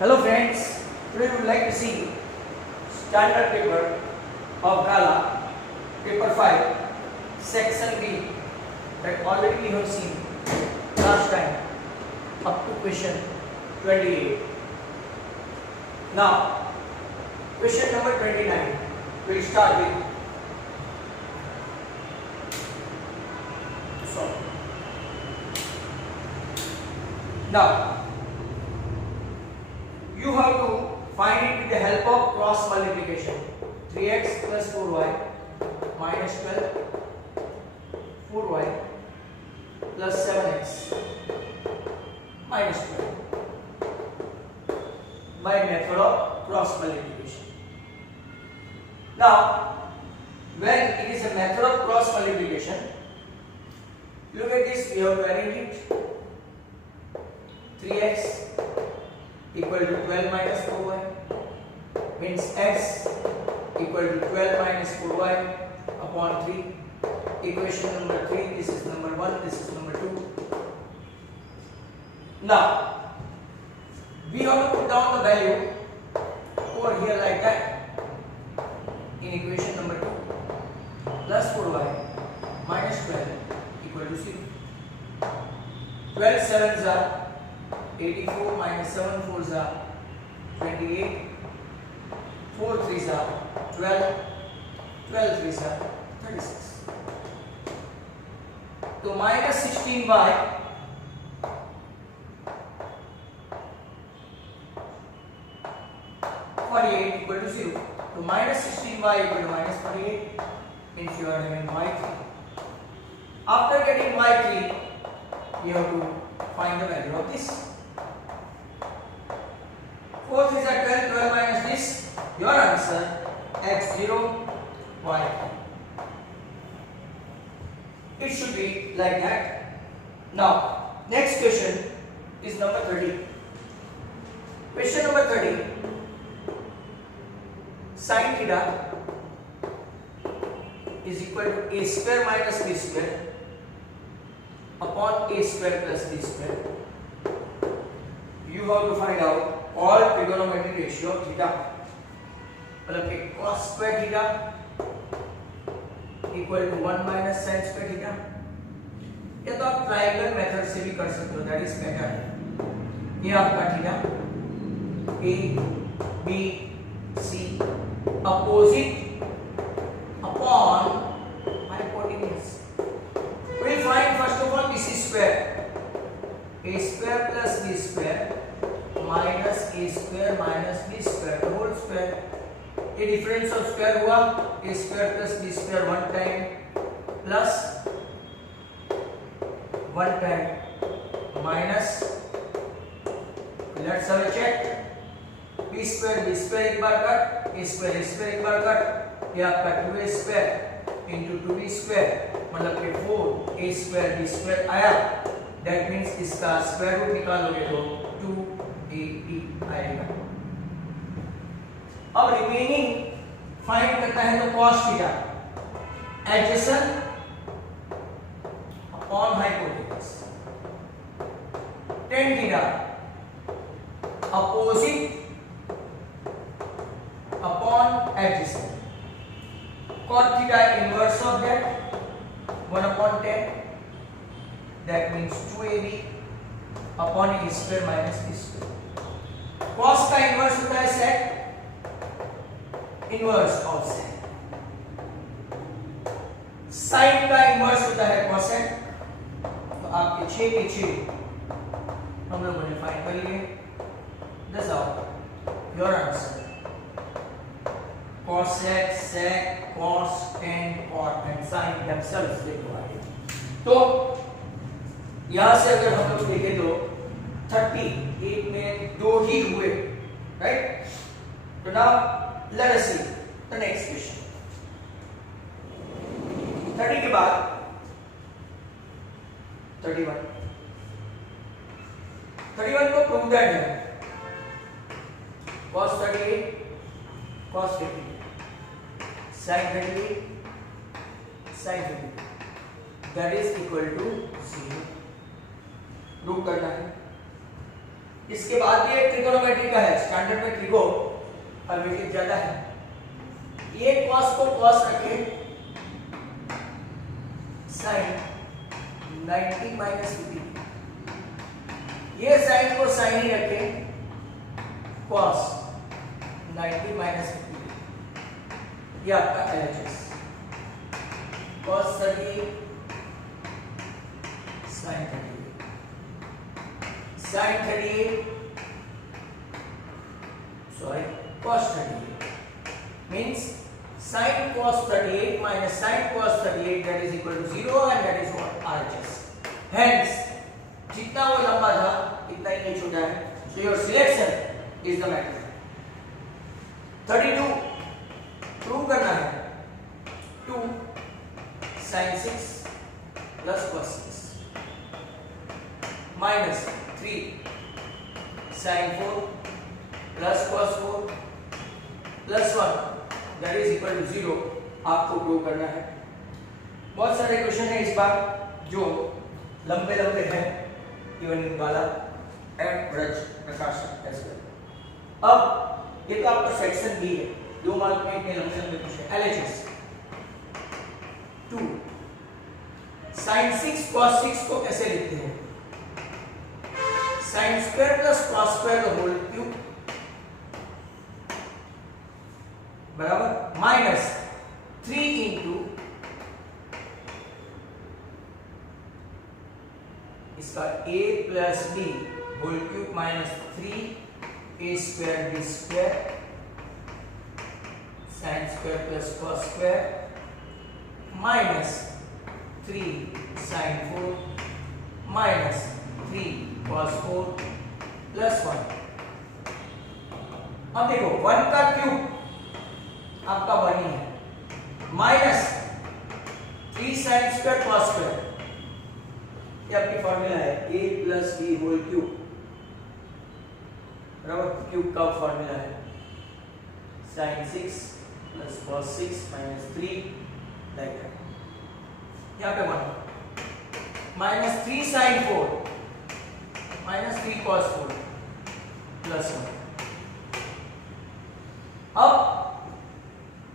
Hello friends, today we would like to see standard paper of Gala, paper 5, section B that already we have seen last time up to question 28. Now, question number 29, we will start with solve. Now, you have to find it with the help of cross multiplication. 3x plus 4y minus 12, 4y plus 7x minus 12 by method of cross multiplication. Now, when it is a method of cross multiplication, look at this, we have to arrange it. 3x equal to 12 minus 4y means x equal to 12 minus 4y upon 3. Equation number 3, this is number 1, this is number 2. Now, we have to put down the value over here like that in equation number 2. Plus 4y minus 12 equal to 0. 12 sevens are 84 minus 7 fours are 28, 4 threes are 12, 12 threes are 36. So minus 16y equal to 0. So minus 16y equal to minus 48 means you are having y3. After getting y3, you have to find the value of this. 4 3s are 12, 12 minus this, your answer x0, y3. It should be like that. Now, next question is number 30. Question number 30. Sin theta is equal to a square minus b square upon a square plus b square. You have to find out all trigonometric ratio of theta. मतलब कि cos square theta equal to 1 minus sin square theta. ये तो आप triangle method से भी कर सकते हो, दैट इज बेटर. ये आपका theta A B C opposite upon hypotenuse. We'll find first of all BC square. A square plus B square minus A square minus B square the whole square. ये difference of square हुआ A square plus B square one time plus one time minus. Let's have a check. B square एक बार cut, A square एक बार cut, ये आपका 2A square into 2B square मतलब कि 4A square B square आया. That means इसका square root निकालोगे तो 2AB आएगा. अब रिमेनिंग फाइंड करना है तो cos theta adjacent upon hypotenuse, tan theta opposite upon adjacent, cot theta inverse of that 1 upon 10. That means 2AB upon A square minus B square. Cos का inverse होता है sec, inverse of sec. sin का inverse होता है cosec. तो आपके 6 के 6 हम लोगों ने फाइंड कर लिए. That's all. Your answer. Cosec, sec, cos, tan, cot and sin themselves required. तो यहां से अगर हम लोग देखें तो 30 एक में 2 ही हुए, राइट. तो now let us see the next question. 30 के बाद 31 को प्रूव दैट है cos 38 cos 50 sin 38 sin 50 that is equal to 0. Prove करना है. इसके बाद भी एक ट्रिगोनोमेट्री का है, स्टैंडर्ड में ट्रिगो और वेटेज ज्यादा है। ये cos को cos रखे, sin 90 माइनस 50, ये sin को sin ही रखे, cos 90 माइनस 50, ये आपका LHS cos 38 sin 38 sin 38 sorry cos 38 means sin cos 38 minus sin cos 38 that is equal to 0 and that is what RHS. Hence जितना वो लंबा था इतना ही नहीं छोटा है, so your selection is the matter. 32 prove करना है, 2 sin 6 plus cos 6 minus 3 sin 4 plus cos 4 plus 1 that is equal to 0 आपको प्रूव करना है। बहुत सारे क्वेश्चन है इस बार जो लंबे लंबे हैं, इवन इन वाला and Braj Prakash as well. अब ये तो आपका सेक्शन बी है, 2 मार्क में इतने लंबे लंबे क्वेश्चन। LHS 2 sin 6 cos 6 को कैसे लिखते हैं? sin square plus cos square the whole cube बराबर माइनस 3 इंटू इसका a plus b whole cube minus 3 a square b square sin square plus cos square minus 3 sin 4 minus 3 cos 4 plus 1। अब देखो 1 का cube आपका 1 ही है, minus 3 sin square cos square, ये आपकी फॉर्मूला है a plus b whole cube बराबर क्यूब का फॉर्मूला है sin 6 plus cos 6 minus 3 like that. यहाँ पे 1 minus 3 sin 4 minus 3 cos 4 plus 1। अब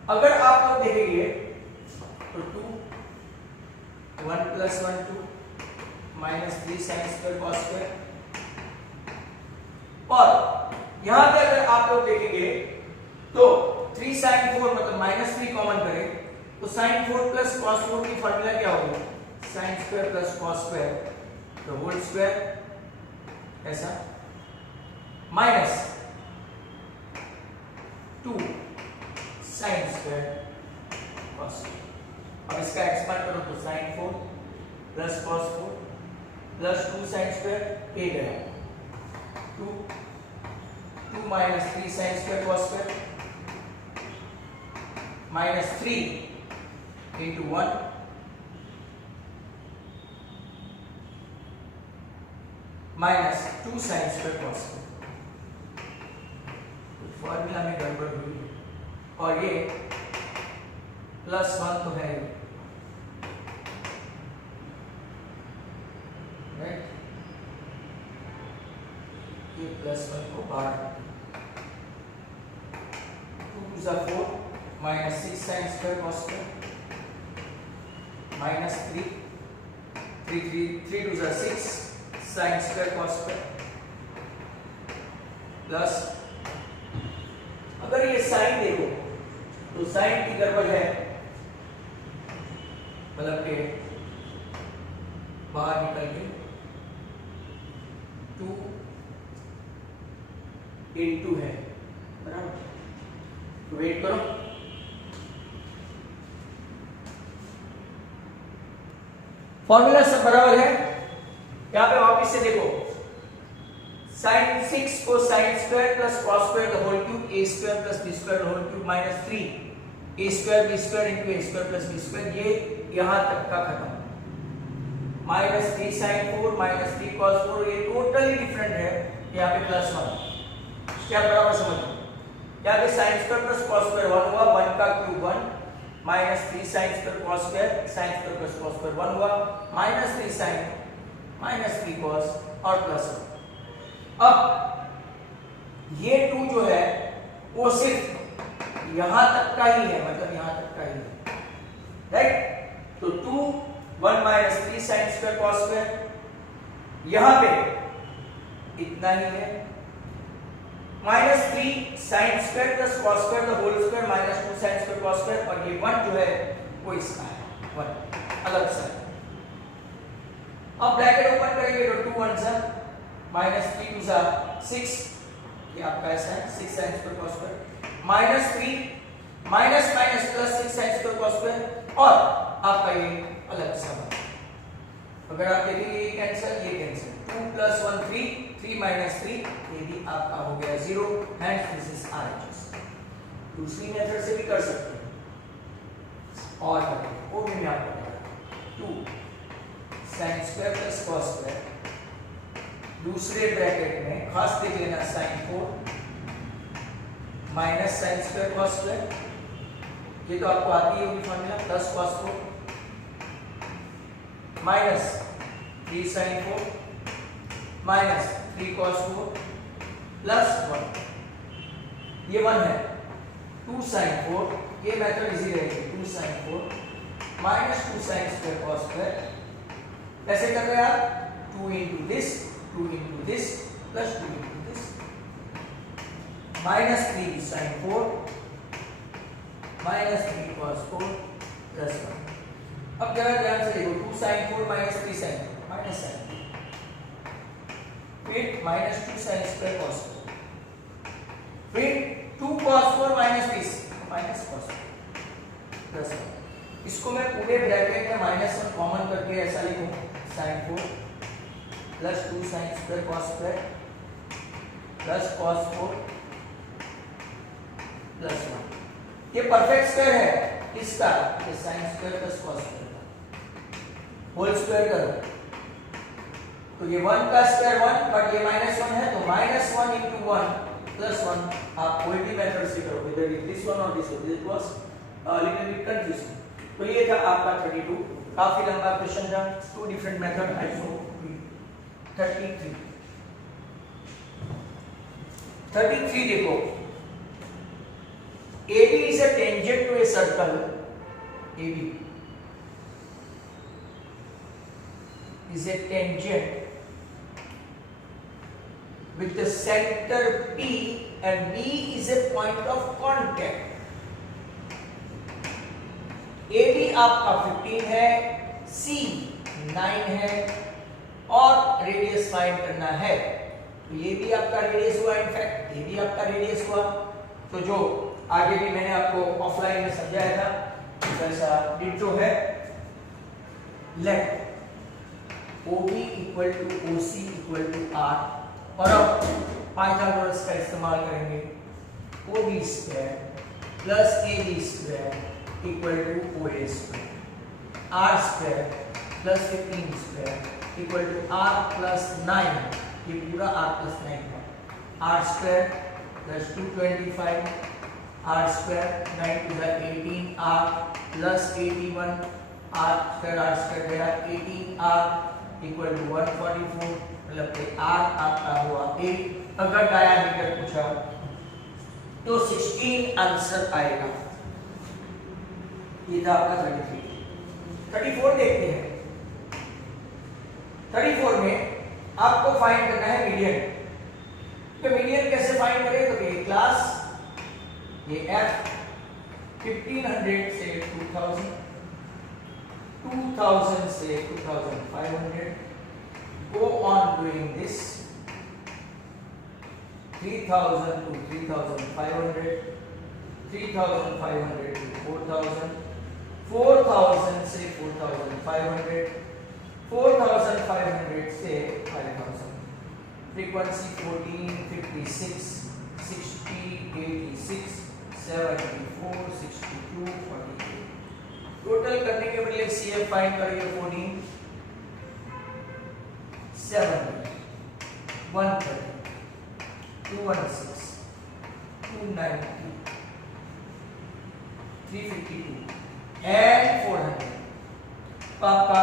अगर आप लोग देखेंगे तो 2 1 plus 1 2 minus 3 sin square cos square, और यहां पे अगर आप लोग देखेंगे तो 3 sin 4 मतलब माइनस 3 कॉमन करें तो sin 4 प्लस cos 4 की फॉर्मूला क्या होगी? sin square plus cos square तो होल स्क्वायर ऐसा माइनस 2 sin स्क्वायर cos। अब इसका एक्सपांड करो तो sin 4 plus cos 4 plus 2 sin square ए गया 2 minus 3 sin square cos square minus 3 into 1 minus 2 sin square cos square. Formula में गड़बड़ हुई है और ये प्लस 1 तो है राइट, ये प्लस 1 को बाहर 2 2 4 minus 6 sin square cos square minus 3 3 2 6 sin square cos square plus, अगर ये साइन देखो तो साइन की गड़बड़ है, मतलब के बाहर निकल के 2 into है बराबर, तो वेट करो फॉर्मूला सब बराबर है। यहां पे वापस से देखो sin 6 को sin square plus cos square का whole cube a square plus b square whole cube minus 3 a square b square into a square plus b square, ये यहां तक का खत्म। माइनस 3 sin 4 माइनस 3 cos 4, ये टोटली डिफरेंट है, यहाँ पे प्लस 1। क्या बराबर समझो, यहाँ पे sin square plus cos square 1 हुआ, 1 का cube 1 minus 3 sin square cos square sin square plus cos square 1 हुआ, माइनस 3 sin माइनस 3 cos और प्लस 1। अब ये 2 जो है वो सिर्फ यहां तक का ही है, मतलब यहां तक का ही है, राइट। तो 2 1 minus 3 sine square cos square, यहां पे इतना ही है, minus 3 sine square plus cos square the whole square minus 2 sine square cos square, और ये 1 जो है वो इसका है 1 अलग सा। अब ब्रैकेट ओपन करेंगे तो 2 1 सा माइनस 3 2 सा 6, ये आपका ऐसा है 6 sign square cos square minus 3 minus minus plus 6 sign square cos square, और आपका ये अलग सा बना। अगर आप देखेंगे ये कैंसिल, ये कैंसिल, 2 प्लस 1 3 3 माइनस 3, ये भी आपका हो गया 0, हैंस दिस इज RHS। दूसरी मेथड से भी कर सकते हैं, और करेंगे वो भी मैं आपको बताऊंगा। 2 sine square plus cos square, दूसरे ब्रैकेट में खास देख लेना sine 4 minus sine square cos square, ये तो आपको आती है formula, plus cos 4 minus 3 sine 4 minus 3 cos 4 plus 1, ये 1 है 2 साइन 4, ये मेथड इजी रहेगी, 2 sine 4 minus 2 sine square cos square, कैसे कर रहे हैं आप, 2 into this 2 into this plus 2 into this, minus 3 sin 4 minus 3 cos 4 plus 1। अब जरा ध्यान से देखो, 2 sin 4 minus 3 sin 4 minus sin, फिर minus 2 sin square cos 4, फिर 2 cos 4 minus 3 minus cos 4 plus 1। इसको मैं पूरे ब्रैकेट में -1 कॉमन करके ऐसा लिखूं, sin 4 plus 2 sin square cos square plus cos 4 plus 1। ये परफेक्ट स्क्वायर है किसका, ये sin square plus cos square का होल स्क्वायर करो तो ये 1 का स्क्वायर 1, बट ये -1 है तो -1 into 1 plus 1। आप कोई भी मेथड से करो, whether this one or this one, this was little bit confusing। तो ये था आपका 32, काफी लंबा क्वेश्चन था, 2 डिफरेंट मेथड। आई सो 33 देखो, AB is a tangent to a circle, AB is a tangent with the center P and B is a point of contact। AB आपका 15 है, C 9 है, और रेडियस फाइंड करना है। तो ये भी आपका रेडियस हुआ, इनफैक्ट ये भी आपका रेडियस हुआ। तो जो आगे भी मैंने आपको ऑफलाइन में समझाया था जैसा डिटो है, let OB equal to OC equal to R, और अब पाइथागोरस का इस्तेमाल करेंगे, OB square plus AB square equal to OA square, R square plus 15 square equal to R plus 9, ये पूरा R प्लस 9 का, R square plus 225, R square 9 to the 18, R plus 81, R square गया 18R equal to 144, मतलब कि R आपका हुआ 8। अगर diameter पूछा तो 16 आंसर आएगा। ये था आपका 33। 34 देखते हैं। 34 में आपको फाइंड करना है मीडियन। तो मीडियन कैसे फाइंड करें, तो ये क्लास, ये F 1500 से 2000, 2000 से 2500, go on doing this, 3000 to 3500, 3500 to 4000, 4000 से 4500, 4500 से 5000। फ्रीक्वेंसी 14, 56, 60, 86, 74, 62, 48। टोटल करने के बदले CF फाइंड करेंगे 14, 7, 130, 216, 290, 352 एंड 400। आपका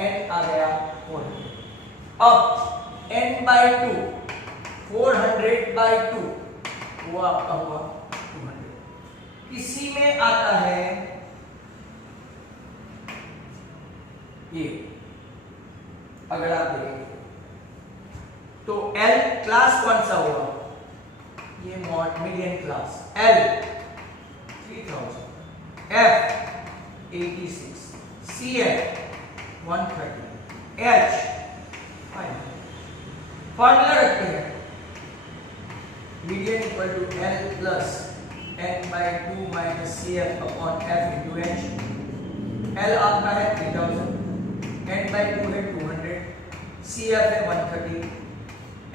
n आ गया 400। अब n/2 400/2 वो आपका हुआ 200। इसी में आता है ये, अगर आप देखेंगे तो L क्लास कौन सा हुआ, ये median class L 3000, F 86, CF 130, H 500। Formula रखते हैं median equal to L plus n/2 minus CF upon F into H। L आपका है 3000, n/2 है 200, CF है 130,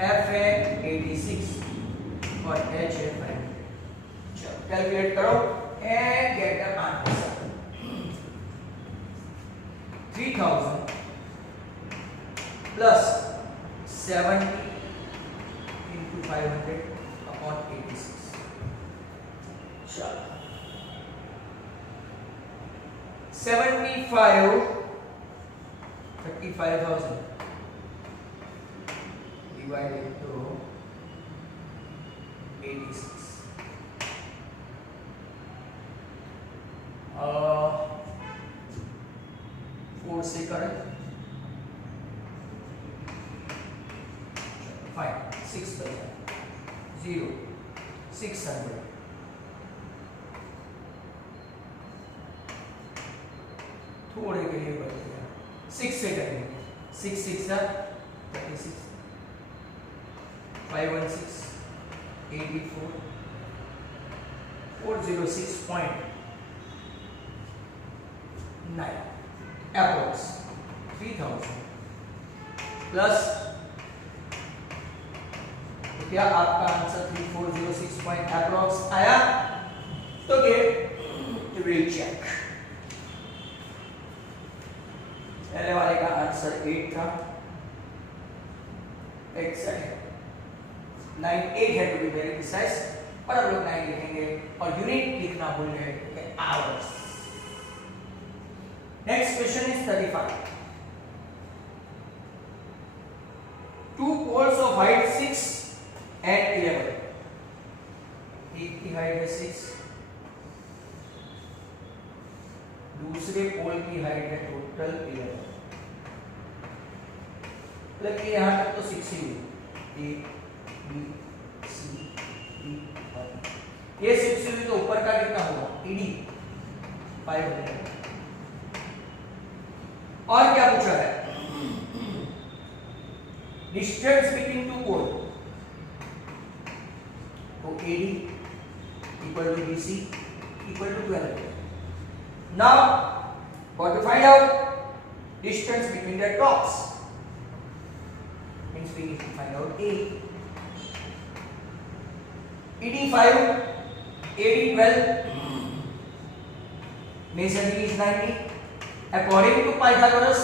F है 86 और H है 500। चलो कैलकुलेट करो and get the answer. 3000 plus 70 into 500 upon 86। चलो 75 35,000 divided to 86। 4 से करें, फाइन 6 0 600। थोड़े के लिए बच गया, 6 से करेंगे, 6 6 36, 516 84 406.9 approx 3000 प्लस, तो क्या आपका आंसर 3406 पॉइंट अप्रॉक्स आया? तो गेट रीचेक। पहले वाले का आंसर 8 था, एक्सैक्ट 98 है टू बी वेरी प्रिसाइज, पर हम लोग 9 लिखेंगे और यूनिट लिखना भूल गए, hours. Next question is 35। Two poles of height 6 and 11, एक की हाइट है 6, दूसरे पोल की हाइट है टोटल 11, मतलब कि यहां तक तो 6 ही हुई, A B C D और ये 6 हुई, तो ऊपर का कितना हुआ ED 500। और क्या पूछा है, डिस्टेंस बिटवीन टू पोल, तो AD equal to BC equal to 12। Now got to find out distance between the tops, means we need to find out A। ED 5, AD 12, masonry is 90। According to Pythagoras,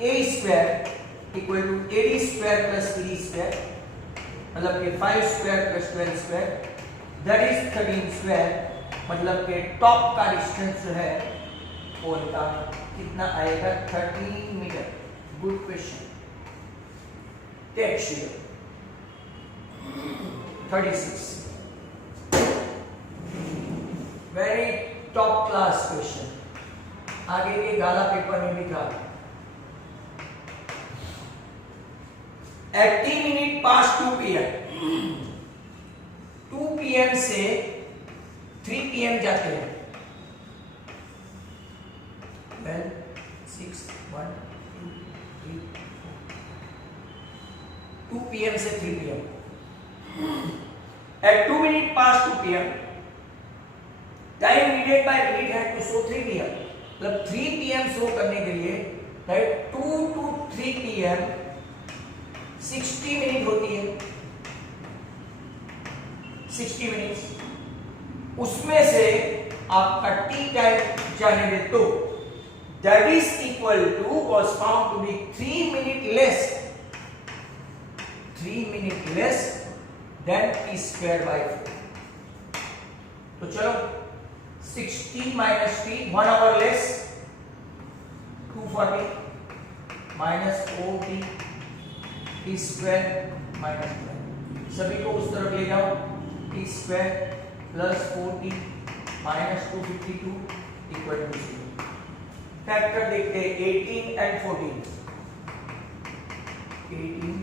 A square equal to AD square plus ED square, मतलब कि 5 square plus 12 square that is 13 square, मतलब कि top का distance जो है पोल का कितना आएगा 13 metre. Good question. Text 36 very top class question, आगे के गाला पेपर में भी था। At t minute past 2 PM, 2 PM से 3 PM जाते हैं, 12 6 1 2 3 4, 2 PM से 3 PM। At 2 minute past 2 PM, time needed by minute है to show 3 PM, मतलब 3 PM शो करने के लिए 2 to 3 PM 60 मिनट होती है, 60 मिनट्स, उसमें से आपका टी टाइम जाने दे तो that is equal to was found to be 3 minute less than t square by 4। तो चलो 60 minus t 1 hour less 240 minus 4 t t square minus 12। सभी को उस तरफ ले जाओ, t square plus 4t minus 252 equal to 0। Factor देखते हैं 18 एंड 14, 18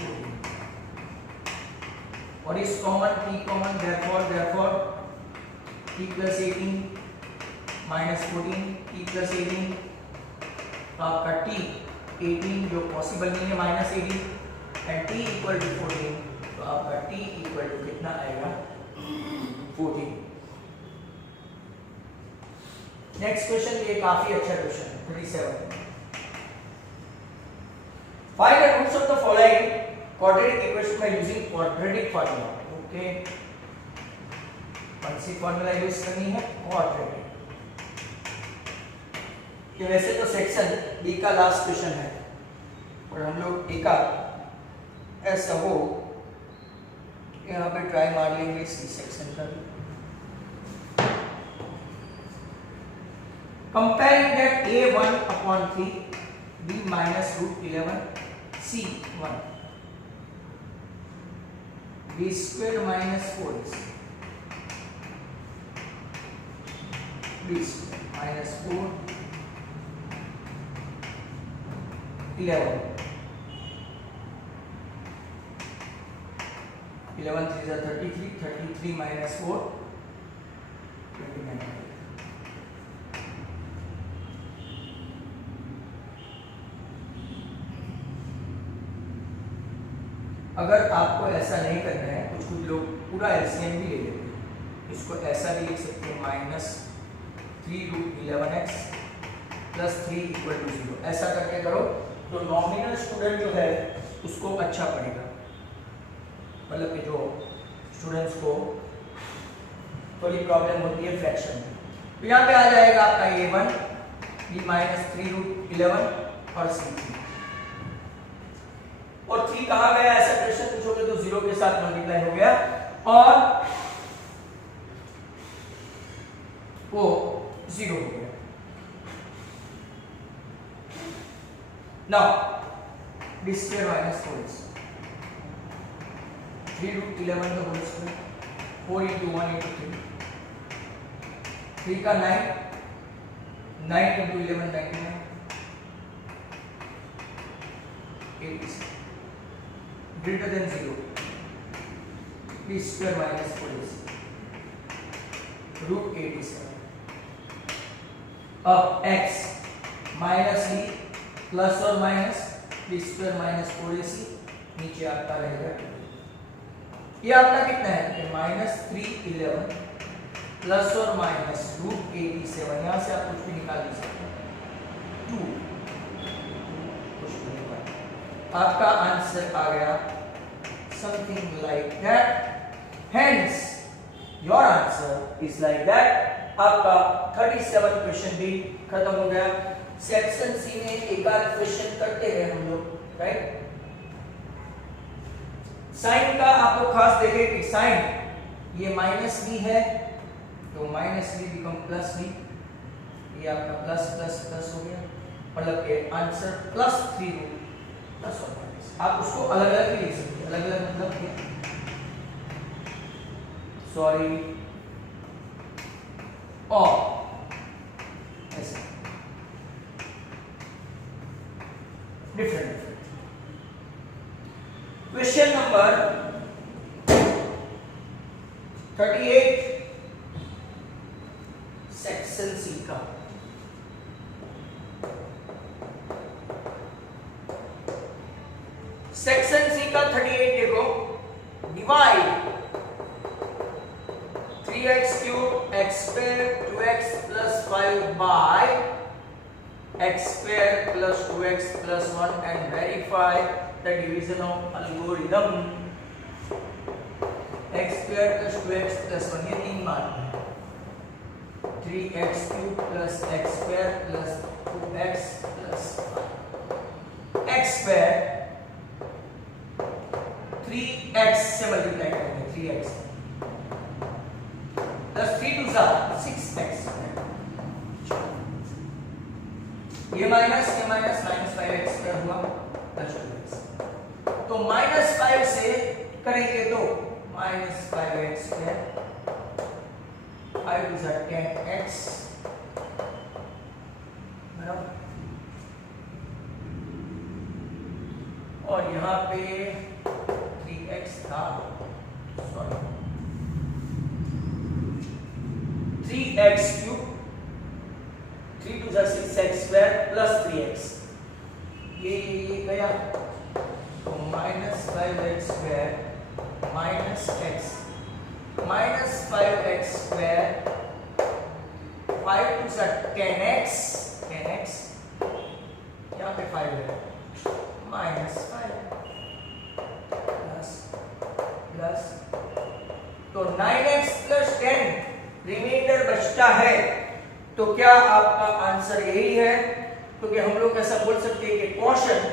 14 और इस common t common, therefore t plus 18 minus 14 t plus 18, तो आपका t 18 जो पॉसिबल नहीं है minus 18 and t equal to 14, तो आपका t इक्वल टू कितना आएगा 14। नेक्स्ट क्वेश्चन, ये काफी अच्छा क्वेश्चन है 37। Find the roots of the following quadratic equation by using quadratic formula। Okay, कौन सी फॉर्मूला यूज करनी है? क्वाड्रेटिक। कि वैसे तो सेक्शन बी का लास्ट क्वेश्चन है और हम लोग ए का ऐसा हो यहाँ पे ट्राई मार लेंगे सी सेक्शन का भी। Comparing that a1 upon 3 b minus root 11 c1 b square minus 4c b square minus 4 11 11 3 is 33, 33 minus 4 29। अगर आपको ऐसा नहीं करना है, कुछ लोग पूरा एलसीएम भी ले लेते हैं, इसको ऐसा भी लिख सकते हैं minus 3 root 11x plus 3 equal to 0। ऐसा करके करो तो नॉमिनल स्टूडेंट जो है उसको अच्छा पड़ेगा, मतलब कि जो स्टूडेंट्स को थोड़ी प्रॉब्लम होती है फ्रैक्शन में। तो यहाँ पे आ जाएगा आपका a1 b माइनस 3 रूट 11 और c3, और 3 कहाँ गया? ऐसा क्वेश्चन पूछोगे तो 0 के साथ मल्टीप्लाई हो गया और वो 0 हो गया। Now b square minus 4x 3 root 11 का होल स्क्वायर 4 इंटू 1 इंटू 3 का 9 into 11 99 86 greater than 0 b square minus 4ac root 87। अब x माइनस b प्लस और minus b square minus 4ac नीचे आपका रहेगा। ये आपका कितना है? माइनस 311 प्लस और माइनस रूट 87, यहां से आप कुछ भी निकाल नहीं सकते 2, आपका आंसर आ गया something like that, hence your answer is like that। आपका 37 क्वेश्चन भी खत्म हो गया। सेक्शन सी में एक आध क्वेश्चन करते हैं हम लोग, राइट। साइन का आपको खास देखें कि साइन ये माइनस b है तो minus b become plus b, ये आपका प्लस प्लस प्लस हो गया, मतलब कि आंसर प्लस 3 रूट प्लस और माइनस। आप उसको अलग अलग भी लिख सकते हैं, अलग अलग मतलब सॉरी और ऐसे different. Question number 38 section C का। सेक्शन सी का 38 देखो, divide 3x cube x square 2x plus 5 by x square plus 2x plus 1 and verify the division of algorithm. x square plus 2x plus 1 ये 3 मान है, 3x cube plus x square plus 2x plus 5 x square 3x से multiply करेंगे, 3x plus 3 to 6x, ये minus minus 5x square हुआ plus 2x। तो -5 से करेंगे तो -5x है, 5 is 10x, और यहाँ पे 3x था, sorry 3x cube, 3 to 6x square plus 3x, ये गया तो -5x square minus x, -5x square, 5 to 10x, 10x, यहाँ पे 5 है, -5 प्लस तो 9x प्लस 10 रिमाइंडर बचता है। तो क्या आपका आंसर यही है? तो क्या हम लोग ऐसा बोल सकते हैं कि क्वोशंट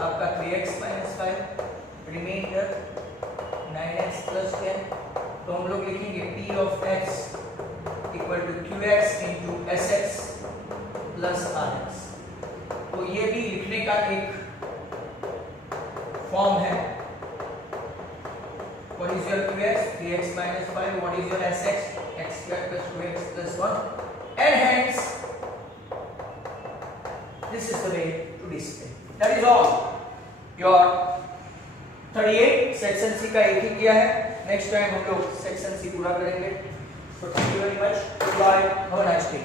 आपका 3x - 5, रिमाइंडर 9x प्लस 10, तो हम लोग लिखेंगे p of x equal to qx into sx plus rx। तो ये भी लिखने का एक फॉर्म है। What is your qx? 3x minus 5. What is your sx? x squared plus 2x plus 1. And hence, this is the way to display. That is all. Your 38 section C का एक ही किया है। नेक्स्ट टाइम हम लोग section C पूरा करेंगे। So thank you very much. Goodbye. Have a nice day.